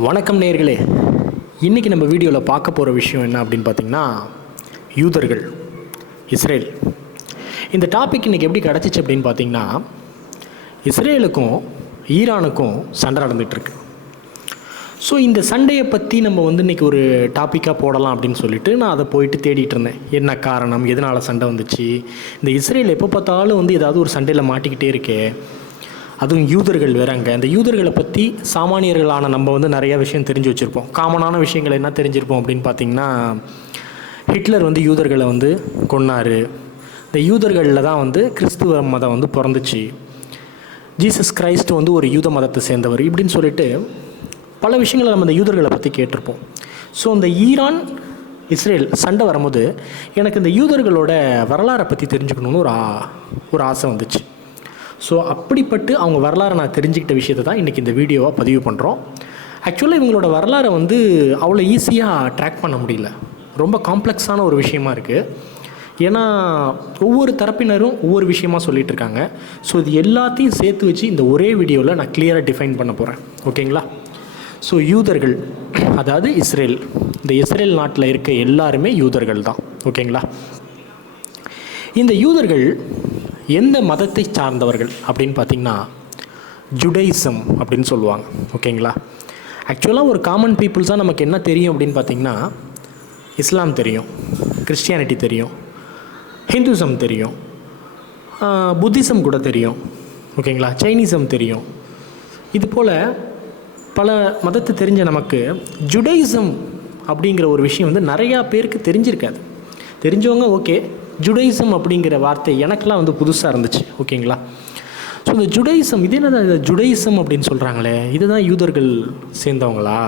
வணக்கம் நேயர்களே. இன்றைக்கி நம்ம வீடியோவில் பார்க்க போகிற விஷயம் என்ன அப்படின்னு பார்த்திங்கன்னா, யூதர்கள், இஸ்ரேல். இந்த டாபிக் இன்றைக்கி எப்படி கிடச்சிச்சு அப்படின்னு பார்த்திங்கன்னா, இஸ்ரேலுக்கும் ஈரானுக்கும் சண்டை நடந்துகிட்ருக்கு. ஸோ இந்த சண்டையை பற்றி நம்ம இன்றைக்கி ஒரு டாப்பிக்காக போடலாம் அப்படின்னு சொல்லிட்டு நான் அதை போயிட்டு தேடிட்டு இருந்தேன். என்ன காரணம், எதனால் சண்டை வந்துச்சு, இந்த இஸ்ரேல் எப்போ பார்த்தாலும் ஏதாவது ஒரு சண்டையில் மாட்டிக்கிட்டே இருக்கே, அதுவும் யூதர்கள் வேறாங்க. அந்த யூதர்களை பற்றி சாமானியர்களான நம்ம நிறையா விஷயம் தெரிஞ்சு வச்சுருப்போம். காமனான விஷயங்கள் என்ன தெரிஞ்சிருப்போம் அப்படின்னு பார்த்திங்கன்னா, ஹிட்லர் யூதர்களை கொன்னார். இந்த யூதர்களில் தான் கிறிஸ்துவ மதம் பிறந்துச்சு. ஜீசஸ் கிரைஸ்ட் ஒரு யூத மதத்தை சேர்ந்தவர் இப்படின்னு சொல்லிட்டு பல விஷயங்களை நம்ம இந்த யூதர்களை பற்றி கேட்டிருப்போம். ஸோ இந்த ஈரான் இஸ்ரேல் சண்டை வரும்போது எனக்கு இந்த யூதர்களோட வரலாறை பற்றி தெரிஞ்சுக்கணுன்னு ஒரு ஆசை வந்துச்சு. ஸோ அப்படிப்பட்டு அவங்க வரலாறை நான் தெரிஞ்சுக்கிட்ட விஷயத்தை தான் இன்றைக்கி இந்த வீடியோவாக பதிவு பண்ணுறோம். ஆக்சுவலாக இவங்களோட வரலாறை அவ்வளோ ஈஸியாக ட்ராக் பண்ண முடியல. ரொம்ப காம்ப்ளெக்ஸான ஒரு விஷயமா இருக்குது. ஏன்னா ஒவ்வொரு தரப்பினரும் ஒவ்வொரு விஷயமாக சொல்லிகிட்டு இருக்காங்க. ஸோ இது எல்லாத்தையும் சேர்த்து வச்சு இந்த ஒரே வீடியோவில் நான் கிளியராக டிஃபைன் பண்ண போகிறேன். ஓகேங்களா? ஸோ யூதர்கள், அதாவது இஸ்ரேல், இந்த இஸ்ரேல் நாட்டில் இருக்க எல்லாருமே யூதர்கள் தான். ஓகேங்களா? இந்த யூதர்கள் எந்த மதத்தை சார்ந்தவர்கள் அப்படின்னு பார்த்திங்கன்னா, ஜுடைசம் அப்படின்னு சொல்லுவாங்க. ஓகேங்களா? ஆக்சுவலாக ஒரு காமன் பீப்புள்ஸாக நமக்கு என்ன தெரியும் அப்படின்னு பார்த்திங்கன்னா, இஸ்லாம் தெரியும், கிறிஸ்டியானிட்டி தெரியும், ஹிந்துசம் தெரியும், புத்திசம் கூட தெரியும். ஓகேங்களா? சைனீசம் தெரியும். இது போல் பல மதத்தை தெரிஞ்ச நமக்கு ஜுடைசம் அப்படிங்கிற ஒரு விஷயம் நிறையா பேருக்கு தெரிஞ்சிருக்காது. தெரிஞ்சவங்க ஓகே, ஜுடைசம் அப்படிங்கிற வார்த்தை எனக்கெலாம் புதுசாக இருந்துச்சு. ஓகேங்களா? ஸோ இந்த ஜுடைசம், இது என்ன ஜுடைசம் அப்படின்னு சொல்கிறாங்களே, இதுதான் யூதர்கள் சேர்ந்தவங்களா,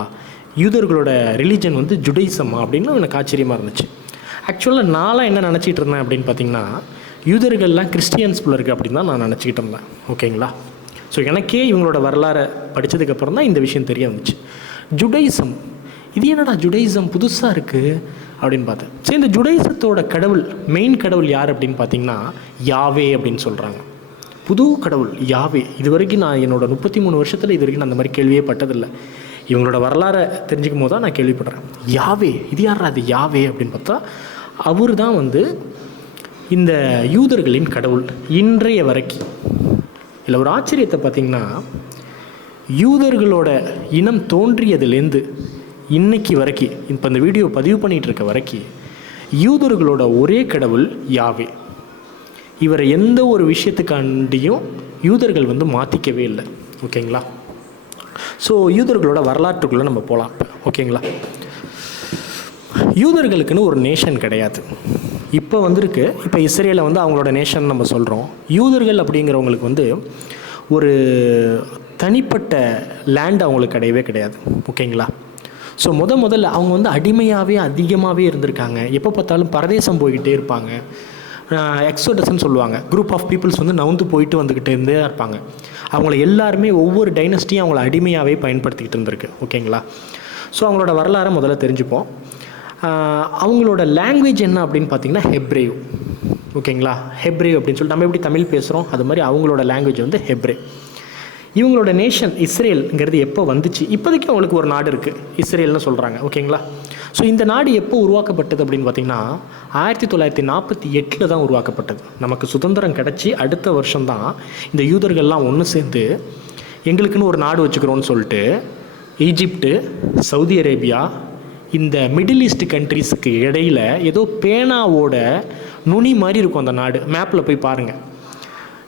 யூதர்களோட ரிலீஜன் ஜுடைசமா அப்படின்னு எனக்கு ஆச்சரியமாக இருந்துச்சு. ஆக்சுவலாக நான்லாம் என்ன நினச்சிக்கிட்டு இருந்தேன் அப்படின்னு பார்த்திங்கன்னா, யூதர்கள்லாம் கிறிஸ்டியன்ஸ் போல இருக்குது அப்படின்னு தான் நான் நினச்சிக்கிட்டு இருந்தேன். ஓகேங்களா? ஸோ எனக்கே இவங்களோட வரலாறை படித்ததுக்கப்புறம் தான் இந்த விஷயம் தெரிய வந்துச்சு. ஜுடைசம், இது என்னடா ஜுடைசம் புதுசாக இருக்குது அப்படின்னு பார்த்தேன். சரி, இந்த ஜுடைசத்தோட கடவுள், மெயின் கடவுள் யார் அப்படின்னு பார்த்தீங்கன்னா யாவே அப்படின்னு சொல்கிறாங்க. புது கடவுள் யாவே. இது வரைக்கும் நான் என்னோடய 33 வருஷத்தில் இது வரைக்கும் நான் அந்த மாதிரி கேள்வியே பட்டதில்லை. இவங்களோட வரலாறை தெரிஞ்சுக்கும் போது தான் நான் கேள்விப்படுறேன். யாவே, இது யாரா அது யாவே அப்படின்னு பார்த்தா, அவர் தான் இந்த யூதர்களின் கடவுள் இன்றைய வரைக்கும். இல்லை ஒரு ஆச்சரியத்தை பார்த்திங்கன்னா, யூதர்களோட இனம் தோன்றியதுலேருந்து இன்னைக்கு வரைக்கும், இப்போ இந்த வீடியோ பதிவு பண்ணிகிட்டு இருக்க வரைக்கும், யூதர்களோட ஒரே கடவுள் யாவே. இவரை எந்த ஒரு விஷயத்துக்காண்டியும் யூதர்கள் மாற்றிக்கவே இல்லை. ஓகேங்களா? ஸோ யூதர்களோட வரலாற்றுக்குள்ளே நம்ம போகலாம். ஓகேங்களா? யூதர்களுக்குன்னு ஒரு நேஷன் கிடையாது. இப்போ இப்போ இஸ்ரேலை அவங்களோட நேஷன் நம்ம சொல்கிறோம். யூதர்கள் அப்படிங்கிறவங்களுக்கு ஒரு தனிப்பட்ட லேண்ட் அவங்களுக்கு கிடையவே கிடையாது. ஓகேங்களா? ஸோ முதல்ல அவங்க அடிமையாகவே அதிகமாகவே இருந்திருக்காங்க. எப்போ பார்த்தாலும் பரதேசம் போய்கிட்டே இருப்பாங்க. எக்ஸோடஸ்ன்னு சொல்லுவாங்க. குரூப் ஆஃப் பீப்புள்ஸ் நவுந்து போயிட்டு வந்துக்கிட்டே இருந்தே இருப்பாங்க. அவங்கள எல்லாருமே ஒவ்வொரு டைனஸ்டியும் அவங்கள அடிமையாகவே பயன்படுத்திக்கிட்டு இருந்திருக்கு. ஓகேங்களா? ஸோ அவங்களோட வரலாறை முதல்ல தெரிஞ்சுப்போம். அவங்களோட லாங்குவேஜ் என்ன அப்படின்னு பார்த்திங்கன்னா ஹெப்ரேவ். ஓகேங்களா? ஹெப்ரேவ் அப்படின்னு சொல்லிட்டு நம்ம எப்படி தமிழ் பேசுகிறோம், அது மாதிரி அவங்களோட லாங்குவேஜ் ஹெப்ரே. இவங்களோட நேஷன் இஸ்ரேலுங்கிறது எப்போ வந்துச்சு, இப்போதைக்கு அவங்களுக்கு ஒரு நாடு இருக்குது, இஸ்ரேல்னு சொல்கிறாங்க. ஓகேங்களா? ஸோ இந்த நாடு எப்போ உருவாக்கப்பட்டது அப்படின்னு பார்த்திங்கன்னா 1948 தான் உருவாக்கப்பட்டது. நமக்கு சுதந்திரம் கிடச்சி அடுத்த வருஷம்தான் இந்த யூதர்கள்லாம் ஒன்று சேர்ந்து எங்களுக்குன்னு ஒரு நாடு வச்சுக்கிறோன்னு சொல்லிட்டு ஈஜிப்டு, சவுதி அரேபியா, இந்த மிடில் ஈஸ்ட் கண்ட்ரீஸுக்கு இடையில் ஏதோ பேனாவோட நுனி மாதிரி இருக்கும் அந்த நாடு. மேப்பில் போய் பாருங்கள்,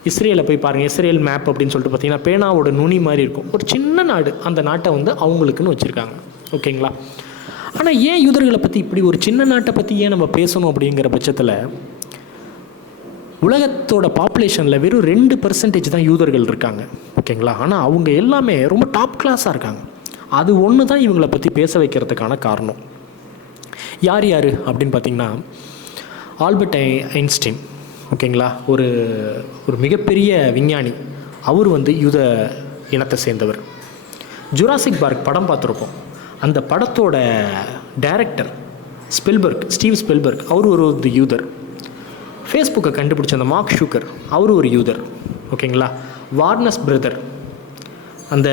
இஸ்ரேலை போய் பாருங்கள், இஸ்ரேல் மேப் அப்படின்னு சொல்லிட்டு பார்த்தீங்கன்னா பேனாவோட நுனி மாதிரி இருக்கும். ஒரு சின்ன நாடு. அந்த நாட்டை அவங்களுக்குன்னு வச்சுருக்காங்க. ஓகேங்களா? ஆனால் ஏன் யூதர்களை பற்றி இப்படி ஒரு சின்ன நாட்டை பற்றி ஏன் நம்ம பேசணும் அப்படிங்கிற பட்சத்தில், உலகத்தோட பாப்புலேஷனில் வெறும் 2% தான் யூதர்கள் இருக்காங்க. ஓகேங்களா? ஆனால் அவங்க எல்லாமே ரொம்ப டாப் கிளாஸாக இருக்காங்க. அது ஒன்று தான் இவங்களை பற்றி பேச வைக்கிறதுக்கான காரணம். யார் யார் அப்படின்னு பார்த்திங்கன்னா, ஆல்பர்ட் ஐன்ஸ்டீன். ஓகேங்களா? ஒரு மிகப்பெரிய விஞ்ஞானி. அவர் யூத இனத்தை சேர்ந்தவர். ஜுராசிக் பார்க் படம் பார்த்துருப்போம். அந்த படத்தோட டைரக்டர் ஸ்டீவ் ஸ்பில்பர்க், அவர் ஒரு யூதர். ஃபேஸ்புக்கை கண்டுபிடிச்ச அந்த மார்க் ஷூக்கர், அவர் ஒரு யூதர். ஓகேங்களா? வார்னஸ் பிரதர், அந்த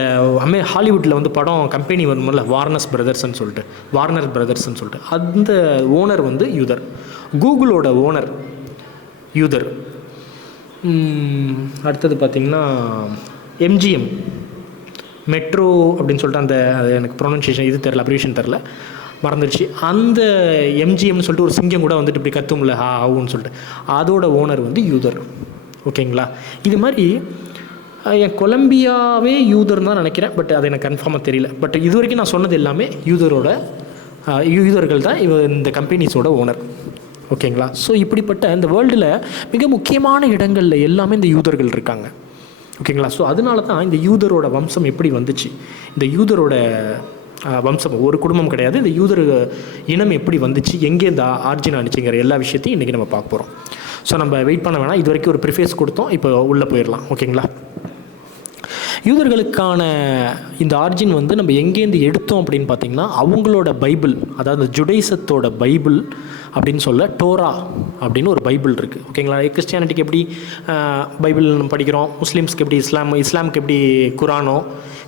ஹாலிவுட்டில் வந்து படம் கம்பெனி வரும்ல, வார்னர் பிரதர்ஸ்ன்னு சொல்லிட்டு அந்த ஓனர் வந்து யூதர். கூகுளோட ஓனர் யூதர். அடுத்தது பார்த்திங்கன்னா எம்ஜிஎம் மெட்ரோ அப்படின்னு சொல்லிட்டு அந்த எனக்கு ப்ரொனன்சியேஷன் இது தெரில, அப்ரிவேஷன் தெரில, மறந்துடுச்சு. அந்த எம்ஜிஎம்னு சொல்லிட்டு ஒரு சிங்கம் கூட வந்துட்டு இப்படி கத்தும்ல ஆவுன்னு சொல்லிட்டு, அதோட ஓனர் வந்து யூதர். ஓகேங்களா? இது மாதிரி என் கொலம்பியாவே யூதர்னு தான் நினைக்கிறேன், பட் அது எனக்கு கன்ஃபார்மாக தெரியல. பட் இது வரைக்கும் நான் சொன்னது எல்லாமே யூதர்கள் தான் இந்த கம்பெனிஸோட ஓனர். ஓகேங்களா? ஸோ இப்படிப்பட்ட இந்த வேர்ல்டில் மிக முக்கியமான இடங்களில் எல்லாமே இந்த யூதர்கள் இருக்காங்க. ஓகேங்களா? ஸோ அதனால தான் இந்த யூதரோட வம்சம் எப்படி வந்துச்சு, இந்த யூதரோட வம்சம் ஒரு குடும்பம் கிடையாது, இந்த யூதர் இனம் எப்படி வந்துச்சு, எங்கே இந்த ஆர்ஜின் ஆனிச்சுங்கிற எல்லா விஷயத்தையும் இன்றைக்கி நம்ம பார்க்க போகிறோம். ஸோ நம்ம வெயிட் பண்ண வேணாம், இது வரைக்கும் ஒரு ப்ரிஃபேஸ் கொடுத்தோம், இப்போ உள்ளே போயிடலாம். ஓகேங்களா? யூதர்களுக்கான இந்த ஆர்ஜின் வந்து நம்ம எங்கேருந்து எடுத்தோம் அப்படின்னு பார்த்திங்கன்னா, அவங்களோட பைபிள், அதாவது ஜுடைசத்தோட பைபிள் அப்படின்னு சொல்ல டோரா அப்படின்னு ஒரு பைபிள் இருக்குது. ஓகேங்களா? கிறிஸ்டியானிட்டிக்கு எப்படி பைபிள் படிக்கிறோம், முஸ்லீம்ஸ்க்கு எப்படி இஸ்லாமுக்கு எப்படி குரானோ,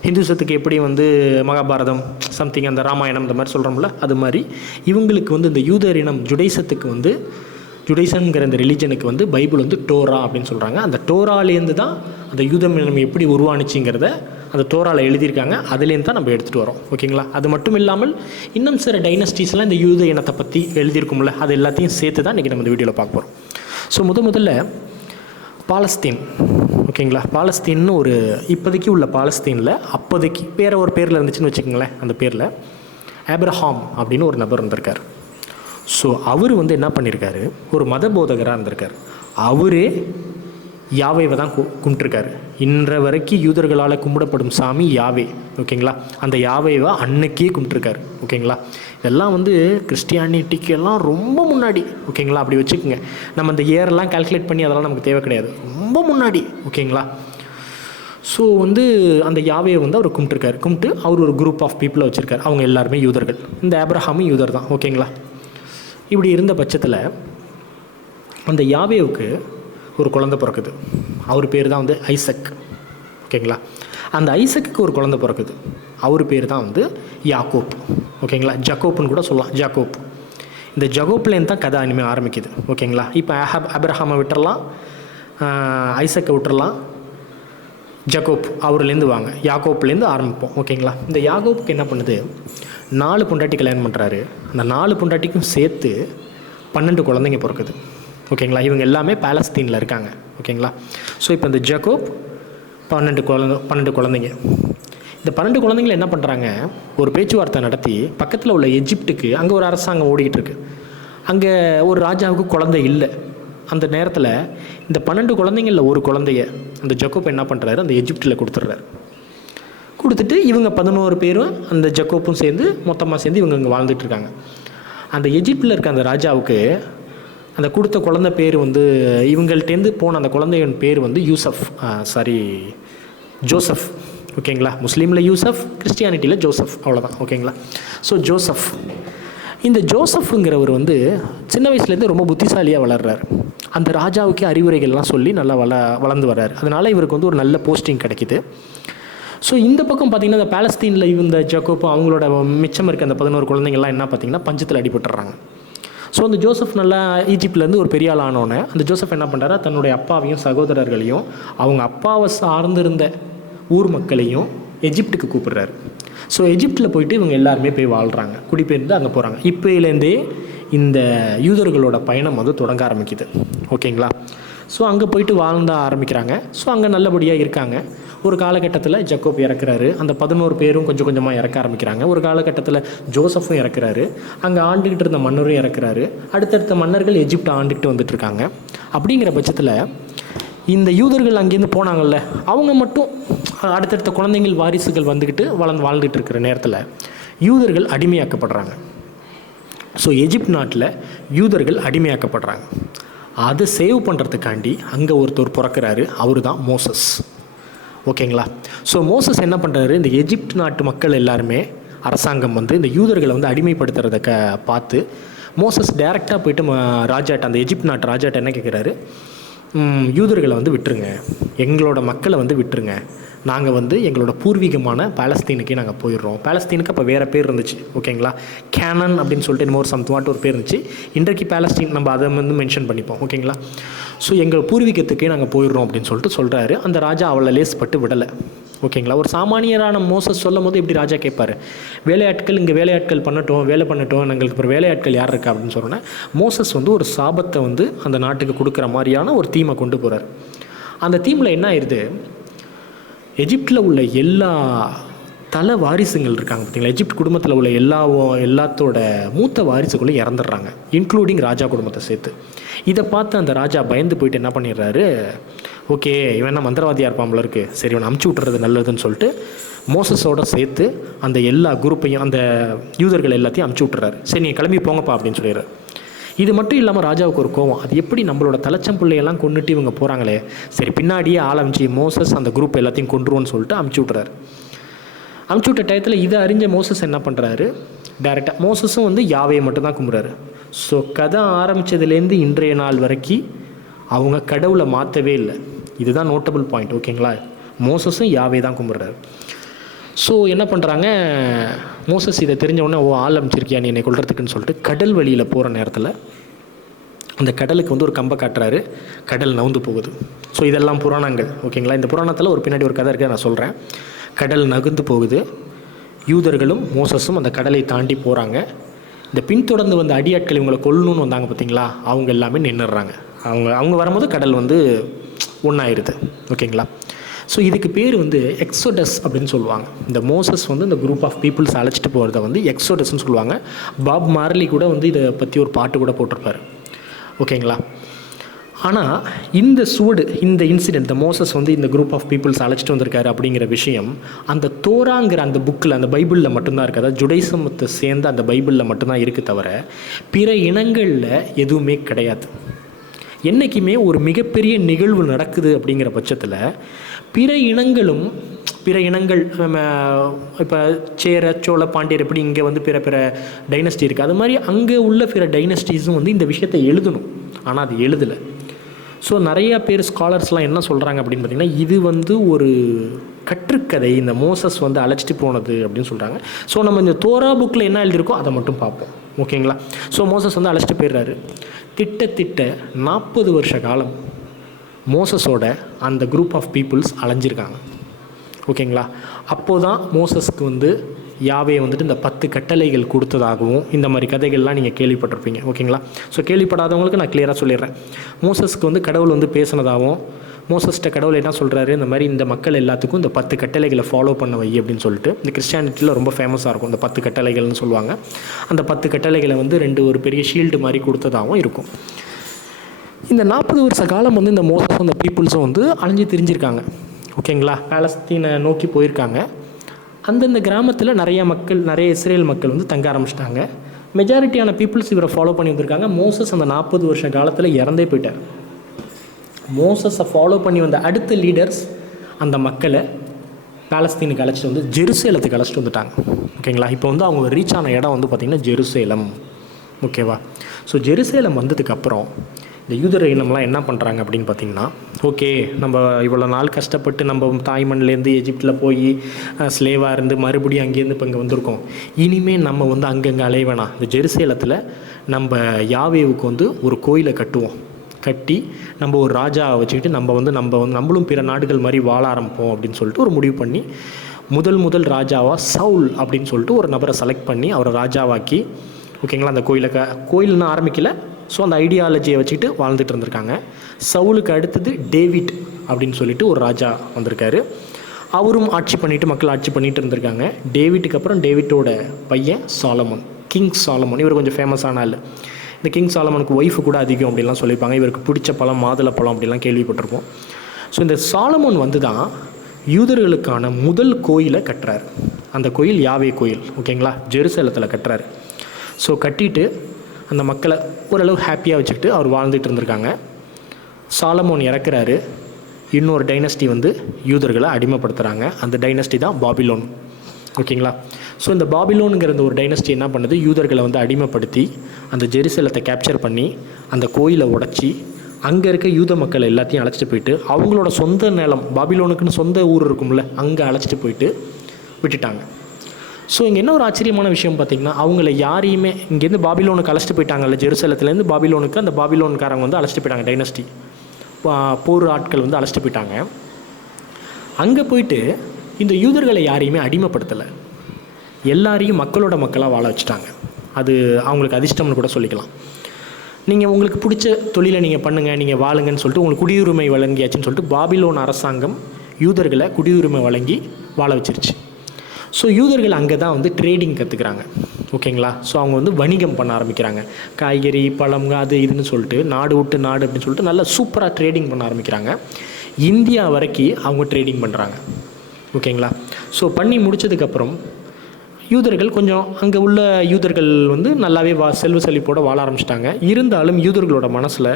ஹிந்துசத்துக்கு எப்படி வந்து மகாபாரதம் சம்திங் அந்த ராமாயணம் இந்த மாதிரி சொல்கிறோம்ல, அது மாதிரி இவங்களுக்கு வந்து இந்த யூதர் இனம் ஜுடைசத்துக்கு வந்து ஜுடைசன்கிற இந்த ரிலீஜனுக்கு வந்து பைபிள் வந்து டோரா அப்படின்னு சொல்கிறாங்க. அந்த டோராலேருந்து தான் அந்த யூதம் இனம் எப்படி உருவானுச்சுங்கிறத அந்த டோராவில் எழுதியிருக்காங்க, அதுலேருந்து தான் நம்ம எடுத்துகிட்டு வரோம். ஓகேங்களா? அது மட்டும் இல்லாமல் இன்னும் சில டைனஸ்டிஸ்லாம் இந்த யூத இனத்தை பற்றி எழுதியிருக்கும்ல, அது எல்லாத்தையும் சேர்த்து தான் இன்றைக்கி நம்ம இந்த வீடியோவில் பார்க்க போகிறோம். ஸோ முதல்ல பாலஸ்தீன். ஓகேங்களா? பாலஸ்தீன்னு ஒரு இப்போதைக்கு உள்ள பாலஸ்தீனில் அப்போதைக்கு வேறு ஒரு பேரில் இருந்துச்சுன்னு வச்சுக்கோங்களேன், அந்த பேரில் ஆப்ரஹாம் அப்படின்னு ஒரு நபர் இருந்திருக்கார். ஸோ அவர் வந்து என்ன பண்ணியிருக்காரு, ஒரு மத போதகராக இருந்திருக்கார். அவரே யாவேவை தான் கும்பிட்டுருக்காரு. இன்ற வரைக்கும் யூதர்களால் கும்பிடப்படும் சாமி யாவே. ஓகேங்களா? அந்த யாவேவை அன்னைக்கே கும்பிட்டுருக்காரு. ஓகேங்களா? இதெல்லாம் வந்து கிறிஸ்டியானிட்டிக்கு எல்லாம் ரொம்ப முன்னாடி. ஓகேங்களா? அப்படி வச்சுக்கோங்க. நம்ம அந்த இயரெல்லாம் கால்குலேட் பண்ணி அதெல்லாம் நமக்கு தேவை கிடையாது, ரொம்ப முன்னாடி. ஓகேங்களா? ஸோ வந்து அந்த யாவையை வந்து அவர் கும்பிட்டு அவர் ஒரு குரூப் ஆஃப் பீப்புளை வச்சுருக்காரு. அவங்க எல்லாருமே யூதர்கள். இந்த ஆப்ரஹாமும் யூதர் தான். ஓகேங்களா? இப்படி இருந்த பட்சத்தில் அந்த யாவேவுக்கு ஒரு குழந்தை பிறக்குது. அவர் பேர் தான் வந்து ஐசக். ஓகேங்களா? அந்த ஐசக்கு ஒரு குழந்தை பிறக்குது. அவர் பேர் தான் வந்து யாக்கோப். ஓகேங்களா? ஜக்கோப்புன்னு கூட சொல்லலாம். ஜக்கோப். இந்த ஜக்கோப்லேருந்து தான் கதை இனிமேல் ஆரம்பிக்குது. ஓகேங்களா? இப்போ ஆப்ரஹாமை விட்டுறலாம், ஐசக்கை விட்டுறலாம், ஜக்கோப் அவர்லேருந்து வாங்க, யாக்கோப்லேருந்து ஆரம்பிப்போம். ஓகேங்களா? இந்த யாக்கோப்புக்கு என்ன பண்ணுது, 4 பொண்டாட்டி கல்யாணம் பண்ணுறாரு. அந்த 4 பொண்டாட்டிக்கும் சேர்த்து 12 குழந்தைங்க பிறக்குது. ஓகேங்களா? இவங்க எல்லாமே பாலஸ்தீனில் இருக்காங்க. ஓகேங்களா? ஸோ இப்போ இந்த ஜக்கோப் 12 குழந்தைங்க. இந்த 12 குழந்தைங்கள என்ன பண்ணுறாங்க, ஒரு பேச்சுவார்த்தை நடத்தி பக்கத்தில் உள்ள எஜிப்டுக்கு, அங்கே ஒரு அரசாங்கம் ஓடிக்கிட்டு இருக்கு, அங்கே ஒரு ராஜாவுக்கு குழந்தை இல்லை. அந்த நேரத்தில் இந்த 12 குழந்தைங்களில் ஒரு குழந்தைய அந்த ஜக்கோப் என்ன பண்ணுறாரு, அந்த எஜிப்டில் கொடுத்துட்டு இவங்க 11 பேரும் அந்த ஜக்கோப்பும் சேர்ந்து மொத்தமாக சேர்ந்து இவங்க இங்கே வாழ்ந்துட்டுருக்காங்க. அந்த எஜிப்டில் இருக்க அந்த ராஜாவுக்கு அந்த கொடுத்த குழந்தை பேர் வந்து, இவங்கள்ட்டேருந்து போன அந்த குழந்தையின் பேர் வந்து ஜோசப். ஓகேங்களா? முஸ்லீமில் யூசப், கிறிஸ்டியானிட்டியில் ஜோசப், அவ்வளோதான். ஓகேங்களா? ஸோ ஜோசப், இந்த ஜோசஃப்ங்கிறவர் வந்து சின்ன வயசுலேருந்து ரொம்ப புத்திசாலியாக வளர்கிறார். அந்த ராஜாவுக்கே அறிவுரைகள்லாம் சொல்லி நல்லா வளர்ந்து வர்றார். அதனால் இவருக்கு வந்து ஒரு நல்ல போஸ்டிங் கிடைக்கிது. ஸோ இந்த பக்கம் பார்த்திங்கன்னா இந்த பாலஸ்தீனில் இந்த ஜக்கோப் அவங்களோட மிச்சம் இருக்க அந்த 11 குழந்தைங்கள்லாம் என்ன பார்த்திங்கன்னா பஞ்சத்தில் அடிபட்டுறாங்க. ஸோ அந்த ஜோசப் நல்லா ஈஜிப்ட்லேருந்து ஒரு பெரிய ஆள் ஆனோடனே அந்த ஜோசப் என்ன பண்ணுறாரு, தன்னுடைய அப்பாவையும் சகோதரர்களையும் அவங்க அப்பாவை சார்ந்திருந்த ஊர் மக்களையும் எஜிப்டுக்கு கூப்பிடுறாரு. ஸோ எஜிப்டில் போயிட்டு இவங்க எல்லாருமே போய் வாழ்கிறாங்க, குடிபெயர்ந்து அங்கே போகிறாங்க. இப்போலேருந்தே இந்த யூதர்களோட பயணம் வந்து தொடங்க ஆரம்பிக்குது. ஓகேங்களா? ஸோ அங்கே போயிட்டு வாழ்ந்த ஆரம்பிக்கிறாங்க. ஸோ அங்கே நல்லபடியாக இருக்காங்க. ஒரு காலகட்டத்தில் ஜக்கோப் இறக்குறாரு. அந்த 11 பேரும் கொஞ்சம் கொஞ்சமாக இறக்க ஆரம்பிக்கிறாங்க. ஒரு காலகட்டத்தில் ஜோசஃபும் இறக்குறாரு. அங்கே ஆண்டுகிட்டு இருந்த மன்னரும் இறக்குறாரு. அடுத்தடுத்த மன்னர்கள் எஜிப்டை ஆண்டுகிட்டு வந்துட்டுருக்காங்க. அப்படிங்கிற பட்சத்தில் இந்த யூதர்கள் அங்கேருந்து போனாங்கல்ல, அவங்க மட்டும் அடுத்தடுத்த குழந்தைகள் வாரிசுகள் வந்துக்கிட்டு வாழ்ந்துட்டு இருக்கிற நேரத்தில் யூதர்கள் அடிமையாக்கப்படுறாங்க. ஸோ எஜிப்ட் நாட்டில் யூதர்கள் அடிமையாக்கப்படுறாங்க. அதை சேவ் பண்ணுறதுக்காண்டி அங்கே ஒருத்தர் பிறக்கிறாரு. அவர் தான் மோசஸ். ஓகேங்களா? ஸோ மோசஸ் என்ன பண்ணுறாரு, இந்த எஜிப்ட் நாட்டு மக்கள் எல்லாருமே அரசாங்கம் வந்து இந்த யூதர்களை வந்து அடிமைப்படுத்துறதை பார்த்து மோசஸ் டைரெக்டாக போயிட்டு ராஜாட்ட, அந்த எஜிப்ட் நாட்டு ராஜாட்ட என்ன கேட்குறாரு, யூதர்களை வந்து விட்டுருங்க, எங்களோட மக்களை வந்து விட்டுருங்க, நாங்கள் வந்து எங்களோட பூர்வீகமான பாலஸ்தீனுக்கே நாங்கள் போயிடுறோம். பாலஸ்தீனுக்கு அப்போ வேறு பேர் இருந்துச்சு, ஓகேங்களா. கேனன் அப்படின்னு சொல்லிட்டு இன்னொரு சம்துவாட்டு ஒரு பேர் இருந்துச்சு. இன்றைக்கு பாலஸ்தீன் நம்ம அதை வந்து மென்ஷன் பண்ணிப்போம், ஓகேங்களா. ஸோ எங்கள் பூர்வீகத்துக்கே நாங்கள் போயிடுறோம் அப்படின்னு சொல்லிட்டு சொல்கிறாரு. அந்த ராஜா அவளை லேஸ்பட்டு விடலை, ஓகேங்களா. ஒரு சாமானியரான மோசஸ் சொல்லும் போது எப்படி ராஜா கேட்பார், வேலையாட்கள் இங்கே வேலையாட்கள் வேலை பண்ணட்டும், எங்களுக்கு அப்புறம் வேலையாட்கள் யார் இருக்கா அப்படின்னு சொன்னோன்னே மோசஸ் வந்து ஒரு சாபத்தை வந்து அந்த நாட்டுக்கு கொடுக்குற மாதிரியான ஒரு தீமை கொண்டு போகிறார். அந்த தீமில் என்ன ஆயிடுது, எஜிப்டில் உள்ள எல்லா தலை வாரிசுங்கள் இருக்காங்க பார்த்தீங்களா, எஜிப்ட் குடும்பத்தில் உள்ள எல்லாத்தோட மூத்த வாரிசுகளும் இறந்துடுறாங்க, இன்க்ளூடிங் ராஜா குடும்பத்தை சேர்த்து. இதை பார்த்து அந்த ராஜா பயந்து போயிட்டு என்ன பண்ணிடுறாரு, ஓகே இவன் என்ன மந்திரவாதியாக இருப்பாம்பல இருக்குது, சரி இவனை அமுச்சு விட்டுறது நல்லதுன்னு சொல்லிட்டு மோசஸோடு சேர்த்து அந்த எல்லா குரூப்பையும் அந்த யூதர்கள் எல்லாத்தையும் அமுச்சு விட்டுறாரு. சரி நீங்கள் கிளம்பி போங்கப்பா அப்படின்னு சொல்லிடுறாரு. இது மட்டும் இல்லாமல் ராஜாவுக்கு ஒரு கோவம், அது எப்படி நம்மளோட தலைச்சம் பிள்ளையெல்லாம் கொண்டுட்டு இவங்க போகிறாங்களே, சரி பின்னாடியே ஆரம்பிச்சு மோசஸ் அந்த குரூப் எல்லாத்தையும் கொண்டுருவோன்னு சொல்லிட்டு அமுச்சு விட்றாரு. அமுச்சு விட்ட டயத்தில் இதை அறிஞ்ச மோசஸ் என்ன பண்ணுறாரு, டேரெக்டாக மோசஸும் வந்து யாவையை மட்டும்தான் கும்பிட்றாரு. ஸோ கதை ஆரம்பித்ததுலேருந்து இன்றைய நாள் வரைக்கும் அவங்க கடவுளை மாற்றவே இல்லை. இதுதான் நோட்டபிள் பாயிண்ட், ஓகேங்களா. மோசஸும் யாவே தான் கும்பிட்றாரு. ஸோ என்ன பண்ணுறாங்க, மோசஸ் இதை தெரிஞ்ச உடனே ஆள் அமைச்சிருக்கியா நீ என்னை கொள்றதுக்குன்னு சொல்லிட்டு கடல் வழியில் போகிற நேரத்தில் அந்த கடலுக்கு வந்து ஒரு கம்பை காட்டுறாரு, கடல் நவுந்து போகுது. ஸோ இதெல்லாம் புராணங்கள், ஓகேங்களா. இந்த புராணத்தில் ஒரு பின்னாடி ஒரு கதை இருக்குது, நான் சொல்கிறேன். கடல் நகுந்து போகுது, யூதர்களும் மோசஸும் அந்த கடலை தாண்டி போகிறாங்க. இந்த பின்தொடர்ந்து வந்த அடியாட்கள் இவங்களை கொல்லணும்னு வந்தாங்க பார்த்தீங்களா, அவங்க எல்லாமே நின்றுடுறாங்க. அவங்க வரும்போது கடல் வந்து ஒன்றாயிருது, ஓகேங்களா. ஸோ இதுக்கு பேர் வந்து எக்ஸோடஸ் அப்படின்னு சொல்லுவாங்க. இந்த மோசஸ் வந்து இந்த குரூப் ஆஃப் பீப்புள்ஸ் அழைச்சிட்டு போகிறத வந்து எக்ஸோடஸ்ன்னு சொல்லுவாங்க. பாப் மார்லி கூட வந்து இதை பற்றி ஒரு பாட்டு கூட போட்டிருப்பார், ஓகேங்களா. ஆனால் இந்த இந்த இன்சிடென்ட், இந்த மோசஸ் வந்து இந்த குரூப் ஆஃப் பீப்புள்ஸ் அழைச்சிட்டு வந்திருக்காரு அப்படிங்கிற விஷயம் அந்த தோராங்கிற அந்த புக்கில், அந்த பைபிளில் மட்டும்தான் இருக்குது. அதாவது ஜுடைசமத்தை சேர்ந்த அந்த பைபிளில் மட்டும்தான் இருக்குது, தவிர பிற இனங்களில் எதுவுமே கிடையாது. என்றைக்குமே ஒரு மிகப்பெரிய நிகழ்வு நடக்குது அப்படிங்கிற பட்சத்தில் பிற இனங்கள் இப்போ சேர சோழ பாண்டியர் எப்படி இங்கே வந்து பிற டைனஸ்டி இருக்குது, அது மாதிரி அங்கே உள்ள பிற டைனஸ்டிஸும் வந்து இந்த விஷயத்தை எழுதணும், ஆனால் அது எழுதலை. ஸோ நிறையா பேர் ஸ்காலர்ஸ்லாம் என்ன சொல்கிறாங்க அப்படின்னு பார்த்திங்கன்னா, இது வந்து ஒரு கற்றுக்கதை, இந்த மோசஸ் வந்து அழைச்சிட்டு போனது அப்படின்னு சொல்கிறாங்க. ஸோ நம்ம இந்த தோரா புக்கில் என்ன எழுதியிருக்கோ அதை மட்டும் பார்ப்போம், ஓகேங்களா. ஸோ மோசஸ் வந்து அழைச்சிட்டு போயிடுறாரு. திட்ட 40 வருஷ காலம் மோசஸோட அந்த குரூப் ஆஃப் பீப்புள்ஸ் அலைஞ்சிருக்காங்க, ஓகேங்களா. அப்போது தான் மோசஸ்க்கு வந்து யாவே வந்துட்டு இந்த 10 கட்டளைகள் கொடுத்ததாகவும் இந்த மாதிரி கதைகள்லாம் நீங்கள் கேள்விப்பட்டிருப்பீங்க, ஓகேங்களா. ஸோ கேள்விப்படாதவங்களுக்கு நான் கிளியராக சொல்லிடுறேன். மோசஸ்க்கு வந்து கடவுள் வந்து பேசினதாகவும், மோசஸ்ட்ட கடவுள் என்ன சொல்கிறாரு, இந்த மாதிரி இந்த மக்கள் எல்லாத்துக்கும் இந்த 10 கட்டளைகளை ஃபாலோ பண்ண வை அப்படின்னு சொல்லிட்டு. இந்த கிறிஸ்டியானிட்டியில் ரொம்ப ஃபேமஸாக இருக்கும் இந்த 10 கட்டளைகள்னு சொல்லுவாங்க. அந்த 10 கட்டளைகளை வந்து ஒரு பெரிய ஷீல்டு மாதிரி கொடுத்ததாகவும் இருக்கும். இந்த 40 வருஷ காலம் வந்து இந்த மோசஸும் இந்த பீப்புள்ஸும் வந்து அலைஞ்சு திரிஞ்சிருக்காங்க, ஓகேங்களா. பாலஸ்தீனை நோக்கி போயிருக்காங்க. அந்தந்த கிராமத்தில் நிறைய இஸ்ரேல் மக்கள் வந்து தங்க ஆரம்பிச்சிட்டாங்க. மெஜாரிட்டியான பீப்புள்ஸ் இவரை ஃபாலோ பண்ணி வந்திருக்காங்க. மோசஸ் அந்த 40 வருஷ காலத்தில் இறந்தே போயிட்டார். மோசஸை ஃபாலோ பண்ணி வந்த அடுத்த லீடர்ஸ் அந்த மக்களை பாலஸ்தீனுக்கு அழைச்சிட்டு வந்து ஜெருசேலத்துக்கு அழைச்சிட்டு வந்துட்டாங்க, ஓகேங்களா. இப்போ வந்து அவங்க ரீச் ஆன இடம் வந்து பார்த்திங்கன்னா ஜெருசேலம், ஓகேவா. ஸோ ஜெருசேலம் வந்ததுக்கப்புறம் இந்த யூதர் இனம்லாம் என்ன பண்ணுறாங்க அப்படின்னு பார்த்திங்கன்னா, ஓகே நம்ம இவ்வளோ நாள் கஷ்டப்பட்டு நம்ம தாய்மண்லேருந்து எஜிப்டில் போய் ஸ்லேவாக இருந்து மறுபடியும் அங்கேருந்து இப்போ இங்கே வந்திருக்கோம், இனிமேல் நம்ம வந்து அங்கங்கே அலைய வேணாம், இந்த ஜெருசேலத்தில் நம்ம யாவேவுக்கு வந்து ஒரு கோயிலை கட்டி நம்ம ஒரு ராஜாவை வச்சுக்கிட்டு நம்மளும் பிற நாடுகள் மாதிரி வாழ ஆரம்பிப்போம் அப்படின்னு சொல்லிட்டு ஒரு முடிவு பண்ணி முதல் ராஜாவாக சவுல் அப்படின்னு சொல்லிட்டு ஒரு நபரை செலக்ட் பண்ணி அவரை ராஜாவாக்கி, ஓகேங்களா. அந்த கோயில்னு ஆரம்பிக்கல, ஸோ அந்த ஐடியாலஜியை வச்சுட்டு வாழ்ந்துட்டு இருந்திருக்காங்க. சவுலுக்கு அடுத்தது டேவிட் அப்படின்னு சொல்லிட்டு ஒரு ராஜா வந்திருக்காரு. அவரும் மக்கள் ஆட்சி பண்ணிட்டு இருந்திருக்காங்க. டேவிட்டுக்கு அப்புறம் டேவிட்டோட பையன் சாலமன், கிங் சாலமன். இவர் கொஞ்சம் ஃபேமஸான ஆள். இந்த கிங் சாலமனுக்கு ஒய்ஃபு கூட அதிகம் அப்படின்லாம் சொல்லியிருப்பாங்க. இவருக்கு பிடிச்ச பழம் மாதுளப்பழம் அப்படிலாம் கேள்விப்பட்டிருப்போம். ஸோ இந்த சாலமன் வந்து தான் யூதர்களுக்கான முதல் கோயிலை கட்டுறாரு. அந்த கோயில் யாவே கோயில், ஓகேங்களா, ஜெருசலத்தில் கட்டுறாரு. ஸோ கட்டிட்டு அந்த மக்களை ஓரளவு ஹாப்பியாக வச்சுக்கிட்டு அவர் வாழ்ந்துட்டு இருந்திருக்காங்க. சாலமோன் இறக்குறாரு. இன்னொரு டைனஸ்டி வந்து யூதர்களை அடிமைப்படுத்துகிறாங்க. அந்த டைனஸ்டி தான் பாபிலோன், ஓகேங்களா. ஸோ இந்த பாபிலோனுங்கிற ஒரு டைனஸ்டி என்ன பண்ணுது, யூதர்களை வந்து அடிமைப்படுத்தி அந்த ஜெருசலத்தை கேப்சர் பண்ணி அந்த கோயிலை உடச்சி அங்கே இருக்க யூத மக்கள் எல்லாத்தையும் அழைச்சிட்டு போயிட்டு அவங்களோட சொந்த நிலம், பாபிலோனுக்குன்னு சொந்த ஊர் இருக்கும்ல, அங்கே அழைச்சிட்டு போயிட்டு விட்டுட்டாங்க. ஸோ இங்கே என்ன ஒரு ஆச்சரியமான விஷயம் பார்த்திங்கன்னா, அவங்கள யாரையுமே இங்கேருந்து பாபிலோனுக்கு அழைச்சிட்டு போயிட்டாங்கல்ல, ஜெருசலத்துலேருந்து பாபிலோனுக்கு அந்த பாபிலோன்காரங்க வந்து அழைச்சிட்டு போயிட்டாங்க, டைனஸ்டி போர் ஆட்கள் வந்து அழைச்சிட்டு போயிட்டாங்க. அங்கே போயிட்டு இந்த யூதர்களை யாரையுமே அடிமைப்படுத்தலை, எல்லாரையும் மக்களோட மக்களாக வாழ வச்சுட்டாங்க. அது அவங்களுக்கு அதிர்ஷ்டம்னு கூட சொல்லிக்கலாம். நீங்கள் உங்களுக்கு பிடிச்ச தொழிலை நீங்கள் பண்ணுங்கள், நீங்கள் வாழுங்கன்னு சொல்லிட்டு உங்களுக்கு குடியுரிமை வழங்கியாச்சுன்னு சொல்லிட்டு பாபிலோன் அரசாங்கம் யூதர்களை குடியுரிமை வழங்கி வாழ வச்சிருச்சு. ஸோ யூதர்கள் அங்கே தான் வந்து ட்ரேடிங் கற்றுக்குறாங்க. ஓகேங்களா? ஸோ அவங்க வந்து வணிகம் பண்ண ஆரம்பிக்கிறாங்க. காய்கறி, பழம், அது இதுன்னு சொல்லிட்டு நாடு விட்டு நாடு அப்படின்னு சொல்லிட்டு நல்லா சூப்பராக ட்ரேடிங் பண்ண ஆரம்பிக்கிறாங்க. இந்தியா வரைக்கும் அவங்க ட்ரேடிங் பண்ணுறாங்க. ஓகேங்களா? ஸோ பண்ணி முடித்ததுக்கப்புறம் யூதர்கள் கொஞ்சம் அங்கே உள்ள யூதர்கள் வந்து நல்லாவே செல்வ செழிப்போடு வாழ ஆரம்பிச்சிட்டாங்க. இருந்தாலும் யூதர்களோட மனசில்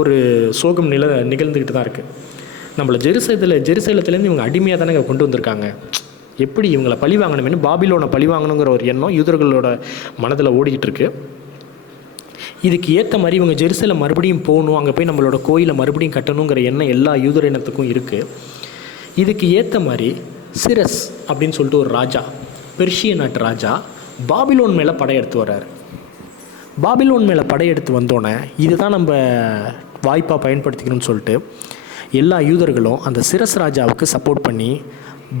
ஒரு சோகம் நிகழ்ந்துக்கிட்டு தான் இருக்குது. நம்மளை ஜெருசலத்துலேருந்து இவங்க அடிமையாக தானே கொண்டு வந்திருக்காங்க, எப்படி இவங்களை பழி வாங்கணுமேனு பாபிலோனை பழி வாங்கணுங்கிற ஒரு எண்ணம் யூதர்களோட மனதில் ஓடிக்கிட்டு இருக்கு. இதுக்கு ஏற்ற மாதிரி இவங்க ஜெருசலம் மறுபடியும் போகணும், அங்கே போய் நம்மளோட கோயிலை மறுபடியும் கட்டணுங்கிற எண்ணம் எல்லா யூதர் இனத்துக்கும் இருக்குது. இதுக்கு ஏற்ற மாதிரி சிரஸ் அப்படின்னு சொல்லிட்டு ஒரு ராஜா, பெர்ஷிய நாட்டு ராஜா, பாபிலோன் மேலே படையெடுத்து வர்றாரு. பாபிலோன் மேலே படையெடுத்து வந்தோடனே இதுதான் நம்ம வாய்ப்பாக பயன்படுத்திக்கணும்னு சொல்லிட்டு எல்லா யூதர்களும் அந்த சிரஸ் ராஜாவுக்கு சப்போர்ட் பண்ணி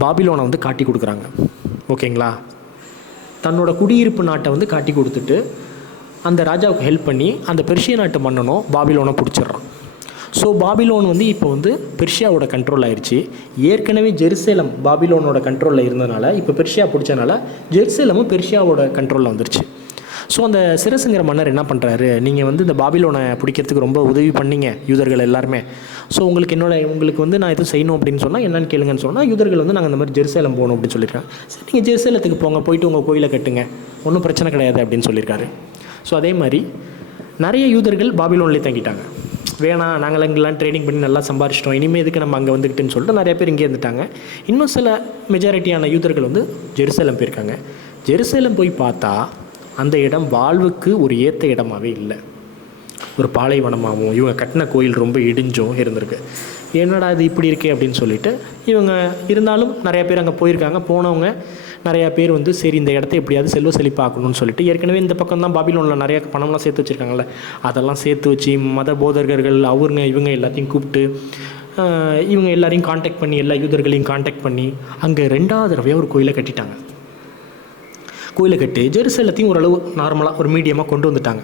பாபிலோனை வந்து காட்டி கொடுக்குறாங்க. ஓகேங்களா? தன்னோட குடியிருப்பு நாட்டை வந்து காட்டி கொடுத்துட்டு அந்த ராஜாவுக்கு ஹெல்ப் பண்ணி அந்த பெர்ஷிய நாட்டு மன்னனும் பாபிலோனை பிடிச்சிட்றான். ஸோ பாபிலோன் வந்து இப்போ வந்து பெர்ஷியாவோட கண்ட்ரோல் ஆயிடுச்சு. ஏற்கனவே ஜெருசலம் பாபிலோனோட கண்ட்ரோலில் இருந்ததுனால இப்போ பெர்ஷியா பிடிச்சனால ஜெருசலமும் பெர்ஷியாவோட கண்ட்ரோலில் வந்துருச்சு. ஸோ அந்த சிரசுங்கிற மன்னர் என்ன பண்ணுறாரு, நீங்கள் வந்து இந்த பாபிலோனை பிடிக்கிறதுக்கு ரொம்ப உதவி பண்ணீங்க யூதர்கள் எல்லாருமே, ஸோ உங்களுக்கு வந்து நான் எதுவும் செய்யணும் அப்படின்னு சொன்னால் என்னென்னு கேளுங்கன்னு சொன்னால் யூதர்கள் வந்து நாங்கள் இந்த மாதிரி ஜெருசலம் போகணும் அப்படின்னு சொல்லியிருக்காங்க. சரி, நீங்கள் ஜெருசலத்துக்கு போங்க, போயிட்டு உங்கள் கோயிலை கட்டுங்க, ஒன்றும் பிரச்சனை கிடையாது அப்படின்னு சொல்லியிருக்காரு. ஸோ அதே மாதிரி நிறைய யூதர்கள் பாபிலோன்லேயே தங்கிட்டாங்க. வேணாம், நாங்கள் இங்கெல்லாம் ட்ரேடிங் பண்ணி நல்லா சம்பாரிச்சிட்டோம், இனிமேல் எதுக்கு நம்ம அங்கே வந்துக்கிட்டுன்னு சொல்லிட்டு நிறைய பேர் இங்கே இருந்துட்டாங்க. இன்னும் சில மெஜாரிட்டியான யூதர்கள் வந்து ஜெருசலம் போயிருக்காங்க. ஜெருசலம் போய் பார்த்தா அந்த இடம் வாழ்வுக்கு ஒரு ஏற்ற இடமாகவே இல்லை, ஒரு பாலைவனமாகவும் இவங்க கட்டின கோயில் ரொம்ப இடிஞ்சும் இருந்திருக்கு. என்னடா இது இப்படி இருக்கே அப்படின்னு சொல்லிட்டு இவங்க இருந்தாலும் நிறையா பேர் அங்கே போயிருக்காங்க. போனவங்க நிறையா பேர் வந்து சரி இந்த இடத்த எப்படியாவது செல்வ செழிப்பாக்கணும்னு சொல்லிட்டு ஏற்கனவே இந்த பக்கம் தான் பாபிலோனில் நிறையா பணம்லாம் சேர்த்து வச்சுருக்காங்கல்ல, அதெல்லாம் சேர்த்து வச்சு மத போதகர்கள் இவங்க எல்லாத்தையும் கூப்பிட்டு இவங்க எல்லாரையும் காண்டாக்ட் பண்ணி எல்லா யூதர்களையும் காண்டாக்ட் பண்ணி அங்கே 2வது தடவையாக ஒரு கோயிலை கட்டிட்டாங்க. கோயிலை கட்டி ஜெருசலத்தையும் ஓரளவு நார்மலாக ஒரு மீடியமாக கொண்டு வந்துட்டாங்க.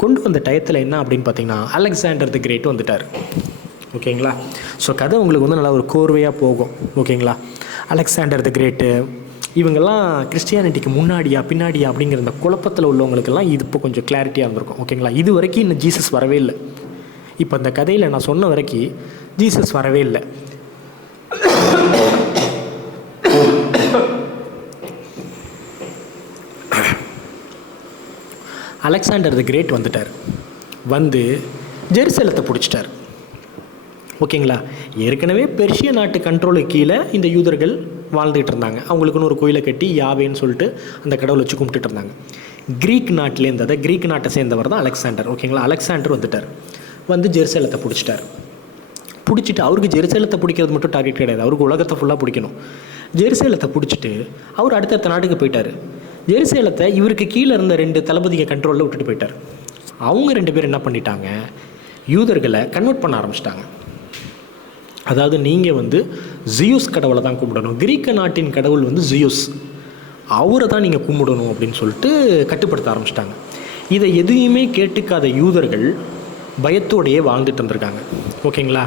கொண்டு வந்த டயத்தில் என்ன அப்படின்னு பார்த்தீங்கன்னா அலெக்சாண்டர் தி கிரேட் வந்துட்டார். ஓகேங்களா? ஸோ கதை உங்களுக்கு வந்து நல்லா ஒரு கோர்வையாக போகும். ஓகேங்களா? அலெக்சாண்டர் தி கிரேட்டு இவங்கெல்லாம் கிறிஸ்டியானிட்டிக்கு முன்னாடியா பின்னாடியா அப்படிங்கிற இந்த குழப்பத்தில் உள்ளவங்களுக்கெல்லாம் இது இப்போ கொஞ்சம் கிளாரிட்டியாக இருந்திருக்கும். ஓகேங்களா? இது வரைக்கும் இன்னும் ஜீசஸ் வரவே இல்லை. இப்போ இந்த கதையில் நான் சொன்ன வரைக்கும் ஜீசஸ் வரவே இல்லை. அலெக்சாண்டர் தி கிரேட் வந்துட்டார், வந்து ஜெருசலத்தை பிடிச்சிட்டார். ஓகேங்களா? ஏற்கனவே பெர்ஷிய நாட்டு கண்ட்ரோலுக்கு கீழே இந்த யூதர்கள் வாழ்ந்துகிட்டு இருந்தாங்க. அவங்களுக்குன்னு ஒரு கோயிலை கட்டி யாவேன்னு சொல்லிட்டு அந்த கடவுளை வச்சு கும்பிட்டுட்டு இருந்தாங்க. கிரீக் நாட்டிலேருந்து, அதை கிரீக் நாட்டை சேர்ந்தவர் தான் அலெக்சாண்டர். ஓகேங்களா? அலெக்சாண்டர் வந்துட்டார், வந்து ஜெருசலத்தை பிடிச்சிட்டார். பிடிச்சிட்டு அவருக்கு ஜெருசலத்தை பிடிக்கிறது மட்டும் டார்கெட் கிடையாது, அவருக்கு உலகத்தை ஃபுல்லாக பிடிக்கணும். ஜெருசலத்தை பிடிச்சிட்டு அவர் அடுத்தடுத்த நாட்டுக்கு போயிட்டார். ஜெருசலத்தை இவருக்கு கீழே இருந்த 2 தளபதியை கண்ட்ரோலில் விட்டுட்டு போயிட்டார். அவங்க 2 பேர் என்ன பண்ணிட்டாங்க, யூதர்களை கன்வெர்ட் பண்ண ஆரம்பிச்சிட்டாங்க. அதாவது நீங்கள் வந்து ஜியூஸ் கடவுளை தான் கும்பிடணும், கிரீக்க நாட்டின் கடவுள் வந்து ஜியூஸ், அவரை தான் நீங்கள் கும்பிடணும் அப்படின்னு சொல்லிட்டு கட்டுப்படுத்த ஆரம்பிச்சிட்டாங்க. இதை எதையுமே கேட்டுக்காத யூதர்கள் பயத்தோடையே வாழ்ந்துட்டு இருந்திருக்காங்க. ஓகேங்களா?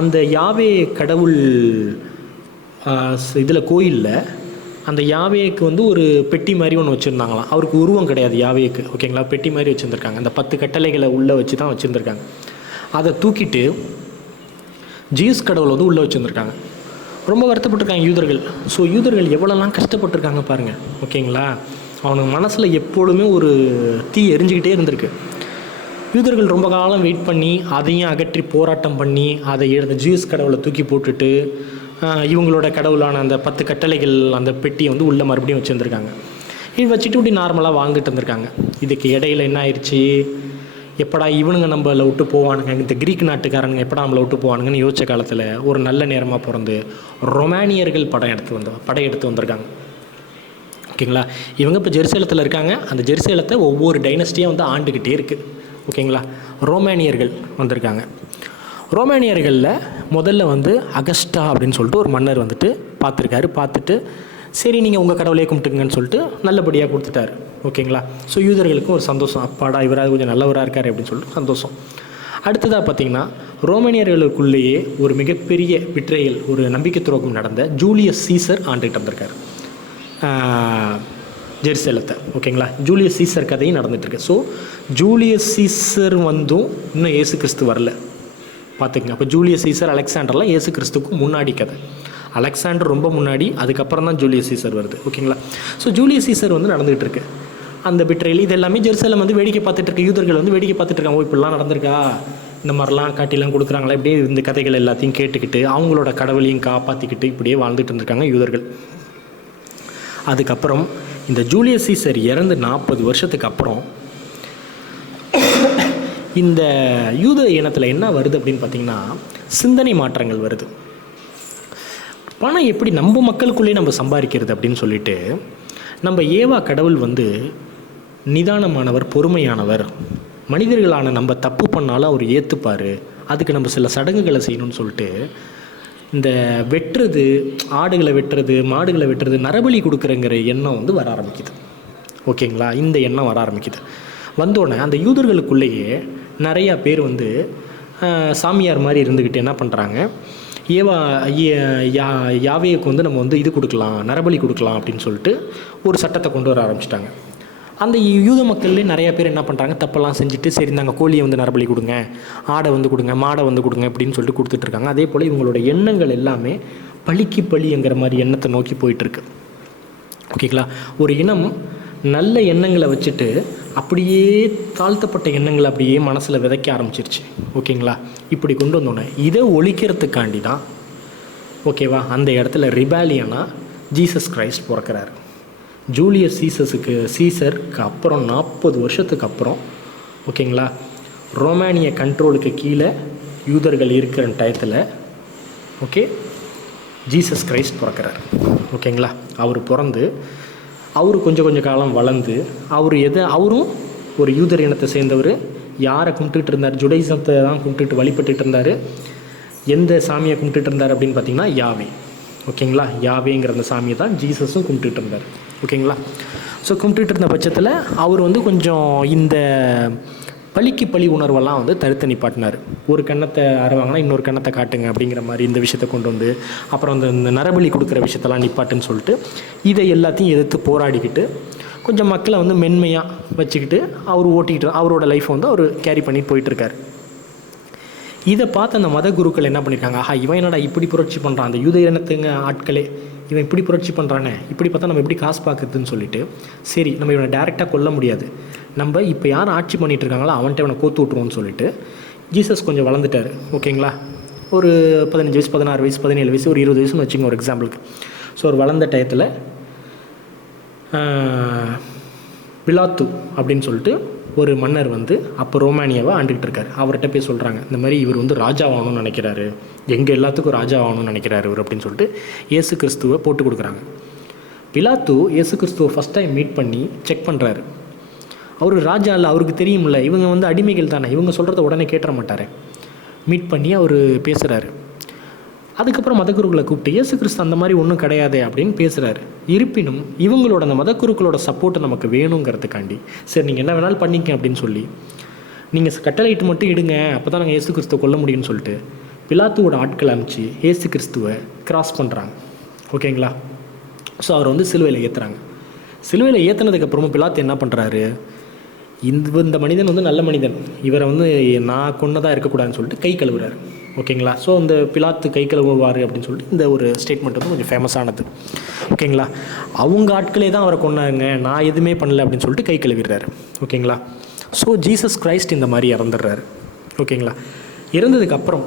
அந்த யாவே கடவுள் இதில் கோயிலில் அந்த யாவேக்கு வந்து ஒரு பெட்டி மாதிரி ஒன்று வச்சுருந்தாங்களாம். அவருக்கு உருவம் கிடையாது யாவேக்கு. ஓகேங்களா? பெட்டி மாதிரி வச்சுருந்துருக்காங்க. அந்த 10 கட்டளைகளை உள்ளே வச்சு தான் வச்சுருந்துருக்காங்க. அதை தூக்கிட்டு ஜீஸ் கடவுளை வந்து உள்ளே வச்சுருந்துருக்காங்க. ரொம்ப வருத்தப்பட்டிருக்காங்க யூதர்கள். ஸோ யூதர்கள் எவ்வளோலாம் கஷ்டப்பட்டுருக்காங்க பாருங்கள். ஓகேங்களா? அவனுக்கு மனசில் எப்பொழுதுமே ஒரு தீ எரிஞ்சிக்கிட்டே இருந்திருக்கு. யூதர்கள் ரொம்ப காலம் வெயிட் பண்ணி அதையும் அகற்றி போராட்டம் பண்ணி அதை அந்த ஜீஸ் கடவுளை தூக்கி போட்டுட்டு இவங்களோட கடவுளான அந்த 10 கட்டளைகள் அந்த பெட்டியை வந்து உள்ளே மறுபடியும் வச்சுருந்துருக்காங்க. இது வச்சுட்டு இப்படி நார்மலாக வாழ்ந்துட்டு இருந்திருக்காங்க. இதுக்கு இடையில் என்ன ஆயிடுச்சு, எப்படா இவனுங்க நம்மளை விட்டு போவானுங்க, இந்த கிரீக் நாட்டுக்காரனுங்க எப்படா நம்மளை விட்டு போவானுங்கன்னு யோசித்த காலத்தில் ஒரு நல்ல நேரமாக பிறந்து ரொமானியர்கள் படையெடுத்து வந்திருக்காங்க. ஓகேங்களா. இவங்க இப்போ ஜெருசலேத்தில் இருக்காங்க. அந்த ஜெருசலேத்தை ஒவ்வொரு டைனஸ்டியாக வந்து ஆண்டுக்கிட்டே இருக்குது. ஓகேங்களா. ரோமானியர்கள் வந்திருக்காங்க. ரோமானியர்களில் முதல்ல வந்து அகஸ்டா அப்படின்னு சொல்லிட்டு ஒரு மன்னர் வந்துட்டு பார்த்துட்டு சரி நீங்கள் உங்கள் கடவுளையே கும்பிட்டுங்கன்னு சொல்லிட்டு நல்லபடியாக கொடுத்துட்டாரு. ஓகேங்களா. ஸோ யூதர்களுக்கும் ஒரு சந்தோஷம், அப்பாடா இவராக கொஞ்சம் நல்லவராக இருக்கார் அப்படின்னு சொல்லிட்டு சந்தோஷம். அடுத்ததாக பார்த்திங்கன்னா ரோமானியர்களுக்குள்ளேயே ஒரு மிகப்பெரிய விட்ரையல், ஒரு நம்பிக்கை துரோகம் நடந்த ஜூலியஸ் சீசர் ஆண்டுகிட்டு வந்திருக்கார் ஜெருசலேத்தை. ஓகேங்களா. ஜூலியஸ் சீசர் கதையும் நடந்துகிட்ருக்கு. ஸோ ஜூலியஸ் சீசர் வந்தும் இன்னும் இயேசு கிறிஸ்து வரல பார்த்துக்குங்க. அப்போ ஜூலியஸ் சீசர் அலெக்சாண்டர்லாம் இயேசு கிறிஸ்துக்கு முன்னாடி கதை. அலெக்சாண்டர் ரொம்ப முன்னாடி, அதுக்கப்புறம் தான் ஜூலியஸ் சீசர் வருது. ஓகேங்களா. ஸோ ஜூலியஸ் சீசர் வந்து நடந்துகிட்டு இருக்கு. அந்த பிட்ரையல் இது எல்லாமே ஜெருசலேம் வந்து வேடிக்கை பார்த்துட்டு இருக்க யூதர்கள் வந்து வேடிக்கை பார்த்துட்டு இருக்காங்க. ஓ இப்படிலாம் நடந்திருக்கா, இந்த மாதிரிலாம் காட்டிலாம் கொடுக்குறாங்களா, இப்படியே இந்த கதைகள் எல்லாத்தையும் கேட்டுக்கிட்டு அவங்களோட கடவுளையும் காப்பாற்றிக்கிட்டு இப்படியே வாழ்ந்துட்டு இருந்திருக்காங்க யூதர்கள். அதுக்கப்புறம் இந்த ஜூலியஸ் சீசர் இறந்து 40 வருஷத்துக்கு அப்புறம் இந்த யூத இனத்தில் என்ன வருது அப்படின்னு பார்த்திங்கன்னா சிந்தனை மாற்றங்கள் வருது. பணம் எப்படி நம்ம மக்களுக்குள்ளேயே நம்ம சம்பாதிக்கிறது அப்படின்னு சொல்லிட்டு நம்ம ஏவா கடவுள் வந்து நிதானமானவர், பொறுமையானவர், மனிதர்களான நம்ம தப்பு பண்ணாலும் அவர் ஏற்றுப்பார், அதுக்கு நம்ம சில சடங்குகளை செய்யணும்னு சொல்லிட்டு இந்த வெட்டுறது, ஆடுகளை வெட்டுறது, மாடுகளை வெட்டுறது, நரபலி கொடுக்குறங்கிற எண்ணம் வந்து வர ஆரம்பிக்குது. ஓகேங்களா. இந்த எண்ணம் வர ஆரம்பிக்குது. வந்தோடனே அந்த யூதர்களுக்குள்ளேயே நிறையா பேர் வந்து சாமியார் மாதிரி இருந்துக்கிட்டு என்ன பண்ணுறாங்க, யாவேக்கு வந்து நம்ம வந்து இது கொடுக்கலாம், நரபலி கொடுக்கலாம் அப்படின்னு சொல்லிட்டு ஒரு சட்டத்தை கொண்டு வர ஆரம்பிச்சிட்டாங்க. அந்த யூத மக்கள்லேயே நிறையா பேர் என்ன பண்ணுறாங்க, தப்பெல்லாம் செஞ்சுட்டு சரி நாங்கள் கோழியை வந்து நரபலி கொடுங்க, ஆடை வந்து கொடுங்க, மாடை வந்து கொடுங்க அப்படின்னு சொல்லிட்டு கொடுத்துட்ருக்காங்க. அதே போல் இவங்களோட எண்ணங்கள் எல்லாமே பழிக்கு பழிங்கிற மாதிரி எண்ணத்தை நோக்கி போயிட்டுருக்கு. ஓகேங்களா. ஒரு இனம் நல்ல எண்ணங்களை வச்சுட்டு அப்படியே தாழ்த்தப்பட்ட எண்ணங்களை அப்படியே மனசில் விதைக்க ஆரம்பிச்சிருச்சு. ஓகேங்களா. இப்படி கொண்டு வந்தோன்னே இதை ஒழிக்கிறதுக்காண்டி தான் ஓகேவா அந்த இடத்துல ரிபாலியனாக ஜீசஸ் கிரைஸ்ட் பிறக்கிறார். ஜூலியஸ் சீசருக்கு அப்புறம் 40 வருஷத்துக்கு அப்புறம் ஓகேங்களா ரோமானிய கண்ட்ரோலுக்கு கீழே யூதர்கள் இருக்கிற டயத்தில் ஓகே ஜீசஸ் கிரைஸ்ட் பிறக்கிறார். ஓகேங்களா. அவர் பிறந்து அவர் கொஞ்சம் காலம் வளர்ந்து அவரும் ஒரு யூதர் இனத்தை சேர்ந்தவர். யாரை கும்பிட்டுட்டு இருந்தார், ஜுடைசத்தை தான் கும்பிட்டுட்டு வழிபட்டுட்டு இருந்தார். எந்த சாமியை கும்பிட்டுட்டு இருந்தார் அப்படின்னு பார்த்தீங்கன்னா யாவே. ஓகேங்களா. யாவேங்கிற அந்த சாமியை தான் ஜீசஸும் கும்பிட்டுட்டு இருந்தார். ஓகேங்களா. ஸோ கும்பிட்டுட்டு இருந்த பட்சத்தில் அவர் வந்து கொஞ்சம் இந்த பழிக்கு பழி உணர்வெல்லாம் வந்து தடுத்து நிப்பாட்டினார். ஒரு கண்ணத்தை அறுவாங்கன்னா இன்னொரு கண்ணத்தை காட்டுங்க அப்படிங்கிற மாதிரி இந்த விஷயத்தை கொண்டு வந்து அப்புறம் இந்த நரபலி கொடுக்குற விஷயத்தெல்லாம் நிப்பாட்டுன்னு சொல்லிட்டு இதை எல்லாத்தையும் எதிர்த்து போராடிக்கிட்டு கொஞ்சம் மக்களை வந்து மென்மையாக வச்சுக்கிட்டு அவர் ஓட்டிக்கிட்டு அவரோட லைஃப்பை வந்து அவர் கேரி பண்ணி போயிட்டுருக்கார். இதை பார்த்து அந்த மத குருக்கள் என்ன பண்ணியிருக்காங்க, இவன் என்னடா இப்படி புரட்சி பண்ணுறான், அந்த யூத இனத்துங்க ஆட்களே இவன் இப்படி புரட்சி பண்ணுறானே, இப்படி பார்த்தா நம்ம எப்படி காசு பார்க்குறதுன்னு சொல்லிட்டு சரி நம்ம இவனை டேரெக்டாக கொல்ல முடியாது, நம்ம இப்போ யார் ஆட்சி பண்ணிகிட்டு இருக்காங்களோ அவன்கிட்ட இவனை கோத்து விட்ருவோன்னு சொல்லிட்டு ஜீசஸ் கொஞ்சம் வளர்ந்துட்டார். ஓகேங்களா. ஒரு 15 வயசு 16 வயசு 17 வயசு ஒரு 20 வயசுன்னு வச்சுங்க ஒரு எக்ஸாம்பிளுக்கு. ஸோ ஒரு வளர்ந்த டயத்தில் பிலாத்து அப்படின்னு சொல்லிட்டு ஒரு மன்னர் வந்து அப்போ ரோமானியாவை ஆண்டுகிட்டு இருக்கார். அவர்கிட்ட போய் சொல்கிறாங்க, இந்த மாதிரி இவர் வந்து ராஜாவாகணும்னு நினைக்கிறாரு, எங்கள் எல்லாத்துக்கும் ராஜாவாகணும்னு நினைக்கிறாரு இவர் அப்படின்னு சொல்லிட்டு இயேசு கிறிஸ்துவை போட்டு கொடுக்குறாங்க. பிலாத்து இயேசு கிறிஸ்துவை ஃபஸ்ட் டைம் மீட் பண்ணி செக் பண்ணுறாரு. அவர் ராஜா இல்லை, அவருக்கு தெரியும்ல இவங்க வந்து அடிமைகள் தானே, இவங்க சொல்கிறத உடனே கேட்டுற மாட்டார். மீட் பண்ணி அவர் பேசுகிறாரு. அதுக்கப்புறம் மதக்குருக்களை கூப்பிட்டு இயேசு கிறிஸ்து அந்த மாதிரி ஒன்றும் கிடையாது அப்படின்னு பேசுகிறாரு. இருப்பினும் இவங்களோட அந்த மதக்குருக்களோட சப்போர்ட்டை நமக்கு வேணுங்கிறதுக்காண்டி சரி நீங்கள் என்ன வேணாலும் பண்ணிக்க அப்படின்னு சொல்லி நீங்கள் கட்டளையிட்டு மட்டும் இடுங்க, அப்போ தான் நாங்கள் இயேசு கிறிஸ்துவை கொல்ல முடியும்னு சொல்லிட்டு பிலாத்துவோட ஆட்களை அனுப்பிச்சு இயேசு கிறிஸ்துவை கிராஸ் பண்ணுறாங்க. ஓகேங்களா. ஸோ அவர் வந்து சிலுவையில் ஏற்றுறாங்க. சிலுவையில் ஏற்றினதுக்கப்புறமும் பிலாத்து என்ன பண்ணுறாரு, இந்த மனிதன் வந்து நல்ல மனிதன், இவரை வந்து நான் கொன்னதாக இருக்கக்கூடாதுன்னு சொல்லிட்டு கை கழுவுறாரு. ஓகேங்களா. ஸோ அந்த பிலாத்து கை கழுவுவார் அப்படின்னு சொல்லிட்டு இந்த ஒரு ஸ்டேட்மெண்ட் வந்து கொஞ்சம் ஃபேமஸானது. ஓகேங்களா. அவங்க ஆட்களே தான் அவரை கொன்னாங்க, நான் எதுவுமே பண்ணல அப்படின்னு சொல்லிட்டு கை கழுவிடுறாரு. ஓகேங்களா. ஸோ ஜீசஸ் கிரைஸ்ட் இந்த மாதிரி இறந்துடுறாரு. ஓகேங்களா. இறந்ததுக்கப்புறம்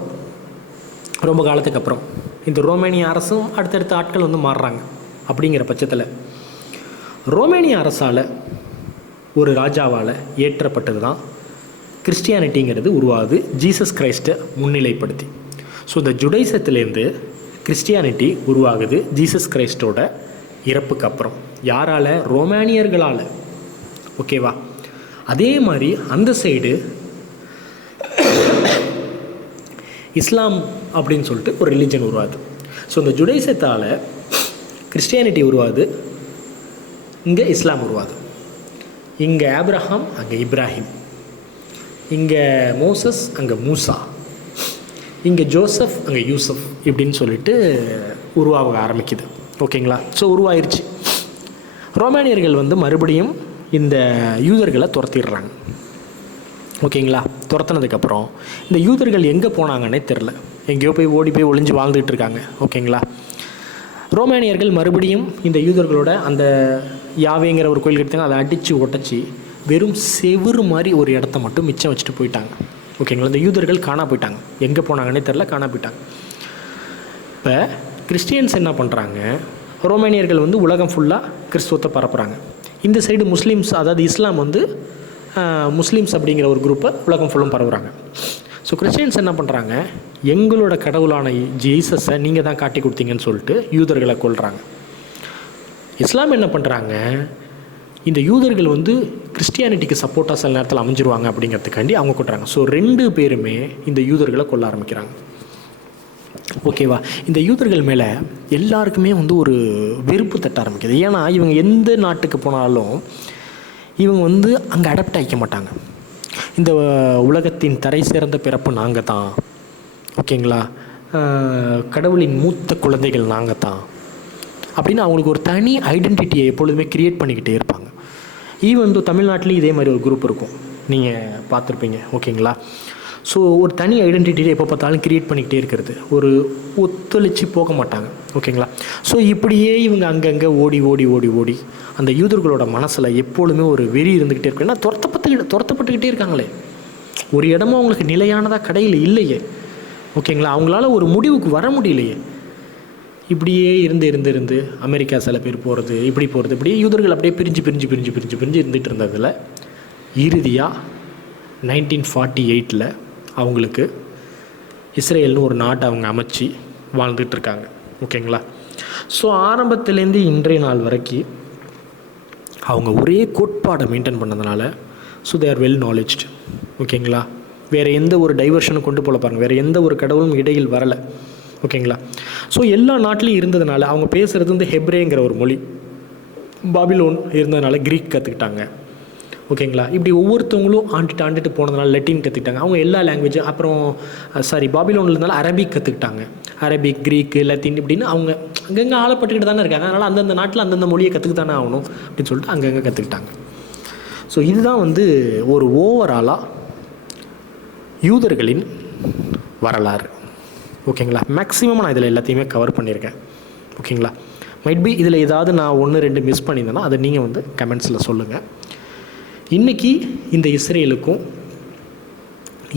ரொம்ப காலத்துக்கு அப்புறம் இந்த ரோமானிய அரசும் அடுத்தடுத்த ஆட்கள் வந்து மாறுறாங்க. அப்படிங்கிற பட்சத்தில் ரோமானிய அரசால் ஒரு ராஜாவால் ஏற்றப்பட்டது தான் கிறிஸ்டியானிட்டிங்கிறது உருவாகுது ஜீசஸ் கிரைஸ்ட்டை முன்னிலைப்படுத்தி. ஸோ இந்த ஜுடைசத்துலேருந்து கிறிஸ்டியானிட்டி உருவாகுது ஜீசஸ் கிரைஸ்டோட இறப்புக்கு அப்புறம். யாரால்? ரோமானியர்களால். ஓகேவா? அதே மாதிரி அந்த சைடு இஸ்லாம் அப்படின்னு சொல்லிட்டு ஒரு ரிலிஜன் உருவாகுது. ஸோ இந்த ஜுடைசத்தால் கிறிஸ்டியானிட்டி உருவாகுது, இங்கே இஸ்லாம் உருவாகுது. இங்கே ஆப்ரஹாம், அங்கே இப்ராஹிம். இங்கே மோசஸ், அங்கே மூசா. இங்கே ஜோசப், அங்கே யூசப் இப்படின்னு சொல்லிட்டு உருவாக ஆரம்பிக்குது. ஓகேங்களா? ஸோ உருவாயிருச்சு. ரோமானியர்கள் வந்து மறுபடியும் இந்த யூதர்களை துரத்திடுறாங்க. ஓகேங்களா? துரத்துனதுக்கப்புறம் இந்த யூதர்கள் எங்கே போனாங்கன்னே தெரில, எங்கேயோ போய் ஓடி போய் ஒளிஞ்சு வாழ்ந்துட்டு இருக்காங்க. ஓகேங்களா? ரோமானியர்கள் மறுபடியும் இந்த யூதர்களோட அந்த யாவேங்கிற ஒரு கோயில் எடுத்தாங்க, அதை அடித்து உடச்சி வெறும் செவுறு மாதிரி ஒரு இடத்த மட்டும் மிச்சம் வச்சுட்டு போயிட்டாங்க. ஓகேங்களா? இந்த யூதர்கள் காணா போயிட்டாங்க, எங்கே போனாங்கன்னே தெரில, காணா போயிட்டாங்க. இப்போ கிறிஸ்டியன்ஸ் என்ன பண்ணுறாங்க? ரோமானியர்கள் வந்து உலகம் ஃபுல்லாக கிறிஸ்துவத்தை பரப்புகிறாங்க. இந்த சைடு முஸ்லீம்ஸ், அதாவது இஸ்லாம் வந்து முஸ்லீம்ஸ் அப்படிங்கிற ஒரு குரூப்பை உலகம் ஃபுல்லும் பரவுகிறாங்க. ஸோ கிறிஸ்டியன்ஸ் என்ன பண்ணுறாங்க? எங்களோட கடவுளான ஜீசஸை நீங்கள் தான் காட்டி கொடுத்தீங்கன்னு சொல்லிட்டு யூதர்களை கொல்றாங்க. இஸ்லாம் என்ன பண்ணுறாங்க? இந்த யூதர்கள் வந்து கிறிஸ்டியானிட்டிக்கு சப்போர்ட்டாக சில நேரத்தில் அமைஞ்சிருவாங்க அப்படிங்கிறதுக்காண்டி அவங்க கொட்டுறாங்க. ஸோ 2 பேருமே இந்த யூதர்களை கொல்ல ஆரம்பிக்கிறாங்க. ஓகேவா? இந்த யூதர்கள் மேலே எல்லாருக்குமே வந்து ஒரு வெறுப்பு தட்ட ஆரம்பிக்குது. ஏன்னா இவங்க எந்த நாட்டுக்கு போனாலும் இவங்க வந்து அங்கே அடாப்ட் ஆகிக்க மாட்டாங்க. இந்த உலகத்தின் தரை சிறந்த பிறப்பு நாங்கள் தான், ஓகேங்களா, கடவுளின் மூத்த குழந்தைகள் நாங்கள் தான் அப்படின்னு அவங்களுக்கு ஒரு தனி ஐடென்டிட்டியை எப்பொழுதுமே க்ரியேட் பண்ணிக்கிட்டே இருப்பாங்க. ஈவன் தமிழ்நாட்டிலையும் இதே மாதிரி ஒரு குரூப் இருக்கும், நீங்கள் பார்த்துருப்பீங்க. ஓகேங்களா? ஸோ ஒரு தனி ஐடென்டிட்டியை எப்போ பார்த்தாலும் க்ரியேட் பண்ணிக்கிட்டே இருக்கிறது, ஒரு ஒத்துழைச்சி போக மாட்டாங்க. ஓகேங்களா? ஸோ இப்படியே இவங்க அங்கங்கே ஓடி ஓடி ஓடி ஓடி அந்த யூதர்களோட மனசில் எப்பொழுதுமே ஒரு வெறி இருந்துக்கிட்டே இருக்கு. ஏன்னா துரத்தப்பட்டுக்கிட்டே இருக்காங்களே, ஒரு இடமும் அவங்களுக்கு நிலையானதாக கடையில் இல்லையே. ஓகேங்களா? அவங்களால ஒரு முடிவுக்கு வர முடியலையே. இப்படியே இருந்து அமெரிக்கா சில பேர் போகிறது, இப்படி போகிறது, இப்படியே யூதர்கள் அப்படியே பிரிஞ்சு இருந்துகிட்டு இருந்ததில் இறுதியாக 1948 அவங்களுக்கு இஸ்ரேல்னு ஒரு நாட்டை அவங்க அமைச்சு வாழ்ந்துட்டு இருக்காங்க. ஓகேங்களா? ஸோ ஆரம்பத்துலேருந்து இன்றைய நாள் வரைக்கும் அவங்க ஒரே கோட்பாடை மெயின்டைன் பண்ணதுனால so they are well knowledged. ஓகேங்களா? வேறு எந்த ஒரு டைவர்ஷனும் கொண்டு போல பாருங்கள், வேறு எந்த ஒரு கடவுளும் இடையில் வரலை. ஓகேங்களா? ஸோ எல்லா நாட்டிலையும் இருந்ததுனால அவங்க பேசுகிறது வந்து ஹெப்ரேங்கிற ஒரு மொழி, பாபிலோன் இருந்ததுனால க்ரீக் கற்றுக்கிட்டாங்க. ஓகேங்களா? இப்படி ஒவ்வொருத்தவங்களும் ஆண்டுட்டு போனதுனால லெட்டின் கற்றுக்கிட்டாங்க. அவங்க எல்லா லாங்குவேஜும், அப்புறம் பாபிலோனில் இருந்தாலும் அரபிக் கற்றுக்கிட்டாங்க. அரபிக், க்ரீக்கு, லத்தீன் இப்படின்னு அவங்க அங்கங்கே ஆளப்பட்டுக்கிட்டு தானே இருக்காங்க. அதனால் அந்தந்த நாட்டில் அந்தந்த மொழியை கற்றுக்கு தானே ஆகணும் அப்படின்னு சொல்லிட்டு அங்கங்கே கற்றுக்கிட்டாங்க. ஸோ இதுதான் வந்து ஒரு ஓவராலாக யூதர்களின் வரலாறு. ஓகேங்களா? மேக்ஸிமம் நான் இதில் எல்லாத்தையுமே கவர் பண்ணியிருக்கேன். ஓகேங்களா? மைட்பி இதில் ஏதாவது நான் 1-2 மிஸ் பண்ணியிருந்தேன்னா அதை நீங்கள் வந்து கமெண்ட்ஸில் சொல்லுங்கள். இன்றைக்கி இந்த இஸ்ரேலுக்கும்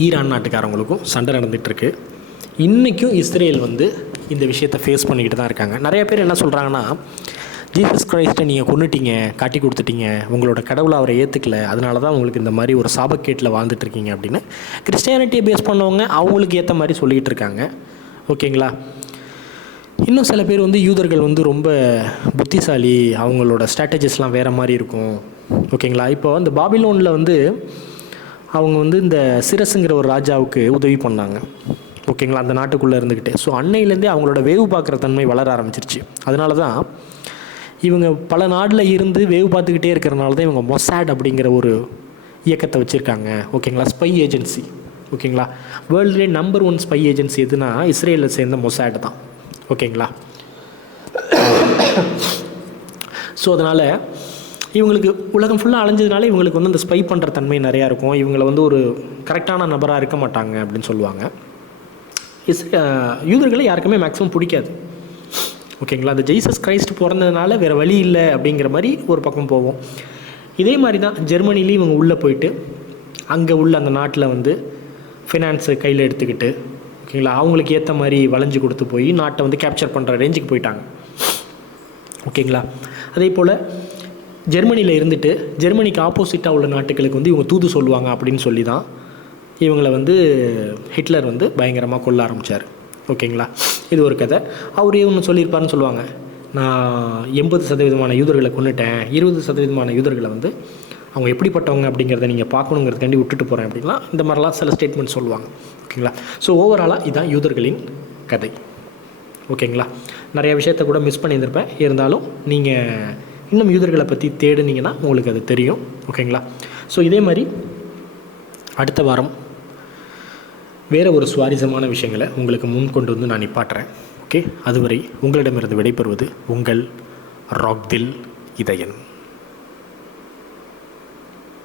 ஈரான் நாட்டுக்காரங்களுக்கும் சண்டை நடந்துகிட்ருக்கு. இன்றைக்கும் இஸ்ரேல் வந்து இந்த விஷயத்தை ஃபேஸ் பண்ணிக்கிட்டு தான் இருக்காங்க. நிறைய பேர் என்ன சொல்கிறாங்கன்னா, ஜீசஸ் கிரைஸ்ட்டை நீங்கள் கொன்னுட்டீங்க, காட்டி கொடுத்துட்டீங்க, உங்களோட கடவுளை அவரை ஏற்றுக்கல, அதனால தான் உங்களுக்கு இந்த மாதிரி ஒரு சாபக்கேட்டில் வாழ்ந்துட்டுருக்கீங்க அப்படின்னு கிறிஸ்டியானிட்டியை பேஸ் பண்ணவங்க அவங்களுக்கு ஏற்ற மாதிரி சொல்லிகிட்டு இருக்காங்க. ஓகேங்களா? இன்னும் சில பேர் வந்து யூதர்கள் வந்து ரொம்ப புத்திசாலி, அவங்களோட ஸ்ட்ராட்டஜிஸ்லாம் வேறு மாதிரி இருக்கும். ஓகேங்களா? இப்போ இந்த பாபிலோனில் வந்து அவங்க வந்து இந்த சிரஸுங்கிற ஒரு ராஜாவுக்கு உதவி பண்ணாங்க. ஓகேங்களா? அந்த நாட்டுக்குள்ளே இருந்துக்கிட்டே. ஸோ அன்னையிலேருந்தே அவங்களோட வேவு பார்க்குற தன்மை வளர ஆரம்பிச்சிருச்சு. அதனால தான் இவங்க பல நாட்டில் இருந்து வேவு பார்த்துக்கிட்டே இருக்கிறனால தான் இவங்க மொசாட் அப்படிங்கிற ஒரு இயக்கத்தை வச்சுருக்காங்க. ஓகேங்களா? Spy agency. ஓகேங்களா? வேர்ல்டுலேயே நம்பர் 1 ஸ்பை ஏஜென்சி எதுனா இஸ்ரேலில் சேர்ந்த மொசாட் தான். ஓகேங்களா? ஸோ அதனால் இவங்களுக்கு உலகம் ஃபுல்லாக அலைஞ்சதுனால இவங்களுக்கு வந்து அந்த ஸ்பை பண்ணுற தன்மை நிறையா இருக்கும். இவங்களை வந்து ஒரு கரெக்டான நபராக இருக்க மாட்டாங்க அப்படின்னு சொல்லுவாங்க. யூதர்களை யாருக்குமே மேக்ஸிமம் பிடிக்காது. ஓகேங்களா? அந்த ஜீசஸ் கிரைஸ்ட் பிறந்ததுனால வேறு வழி இல்லை அப்படிங்கிற மாதிரி ஒரு பக்கம் போவோம். இதே மாதிரி தான் ஜெர்மனிலையும் இவங்க உள்ளே போயிட்டு அங்கே உள்ள அந்த நாட்டில் வந்து ஃபினான்ஸை கையில் எடுத்துக்கிட்டு, ஓகேங்களா, அவங்களுக்கு ஏற்ற மாதிரி வளைஞ்சு கொடுத்து போய் நாட்டை வந்து கேப்சர் பண்ணுற ரேஞ்சுக்கு போயிட்டாங்க. ஓகேங்களா? அதே போல் ஜெர்மனியில் இருந்துட்டு ஜெர்மனிக்கு ஆப்போசிட்டாக உள்ள நாட்டுகளுக்கு வந்து இவங்க தூது சொல்லுவாங்க அப்படின்னு சொல்லி தான் இவங்களை வந்து ஹிட்லர் வந்து பயங்கரமாக கொல்ல ஆரம்பித்தார். ஓகேங்களா? இது ஒரு கதை. அவரே ஒன்று சொல்லியிருப்பாருன்னு சொல்லுவாங்க, நான் 80% யூதர்களை கொன்னுட்டேன், 20% யூதர்களை வந்து அவங்க எப்படிப்பட்டவங்க அப்படிங்கிறத நீங்கள் பார்க்கணுங்கிறதுக்காண்டி விட்டுட்டு போகிறேன் அப்படின்லாம் இந்த மாதிரிலாம் சில ஸ்டேட்மெண்ட் சொல்லுவாங்க. ஓகேங்களா? ஸோ ஓவராலாக இதுதான் யூதர்களின் கதை. ஓகேங்களா? நிறைய விஷயத்த கூட மிஸ் பண்ணியிருந்திருப்பேன், இருந்தாலும் நீங்கள் இன்னும் யூதர்களை பற்றி தேடுனீங்கன்னா உங்களுக்கு அது தெரியும். ஓகேங்களா? ஸோ இதே மாதிரி அடுத்த வாரம் வேறு ஒரு சுவாரஸ்யமான விஷயங்களை உங்களுக்கு முன் கொண்டு வந்து நான் நிப்பாட்டுறேன். ஓகே, அதுவரை உங்களிடமிருந்து விடைபெறுவது உங்கள் ராக்தில் இதயன்.